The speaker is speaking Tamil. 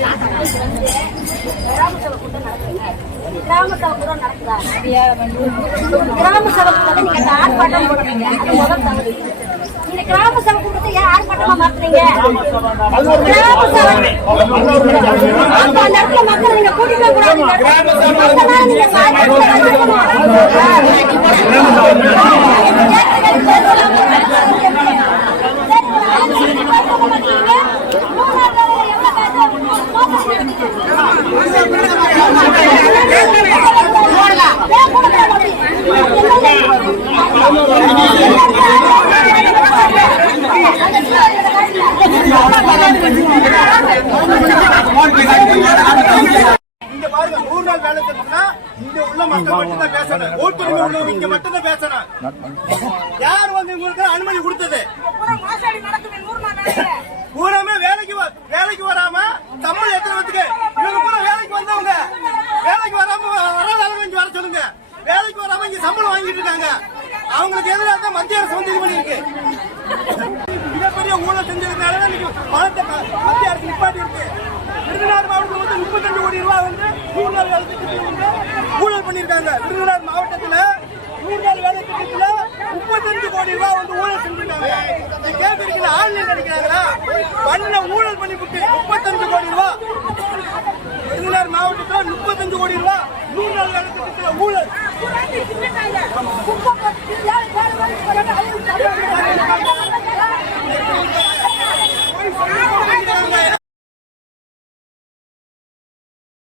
கிராம சபை கூட நடக்குதா? கிராம சபை கூட்டத்தை நீங்க ஆர்ப்பாட்டம் போடுறீங்க, அது முதல் தவறு. இந்த கிராம சபை கூட்டத்தை ஏன் ஆர்ப்பாட்டமா மாத்துறீங்க? கிராம சபை அந்த இடத்துல மக்கள் நீங்க கூட்டிட்டு கூடாது. இங்க பாருங்க, 3 நாள் வேலை திட்டம்னா இங்க உள்ள மக்கள் மட்டும் தான் பேசணும். ஓட்டுரிமை உள்ளவங்க இங்க மட்டும் தான் பேசணும். யார் வந்து உங்களுக்கு அனுமதி கொடுத்தது? பூராமே வேலைக்கு வராம சம்பளம் எத்தனை இவங்க பூரா வேலைக்கு வந்தவங்க வேலைக்கு வராம வராத இங்க வர சொல்லுங்க. வேலைக்கு வராம இங்க சம்பளம் வாங்கிட்டு இருக்காங்க. அவங்களுக்கு எதிராக தான் மத்திய அரசு வந்து இது பண்ணிருக்கு. மிகப்பெரிய ஊழல் செஞ்சதுனால பணத்தை மத்திய அரசு நிப்பாட்டி இருக்கு. விருதுநகர் மாவட்டத்தில் வந்து 35 கோடி ரூபாய் வந்து 100 நாள் வேலை திட்டத்தில் வந்து ஊழல் பண்ணியிருக்காங்க. விருதுநகர் மாவட்டத்தில் 100 நாள் வேலை திட்டத்தில் 35 கோடி ரூபாய் வந்து ஊழல் செஞ்சிருக்காங்க. கேட்கறீங்க ஆன்லைன் கிடைக்கிறாங்களா? பண்ண ஊழல் பண்ணி விட்டு 35 கோடி ரூபாய் விருதுநகர் மாவட்டத்தில் 35 கோடி ரூபாய் 100 நாள் வேலை திட்டத்தில் ஊழல்.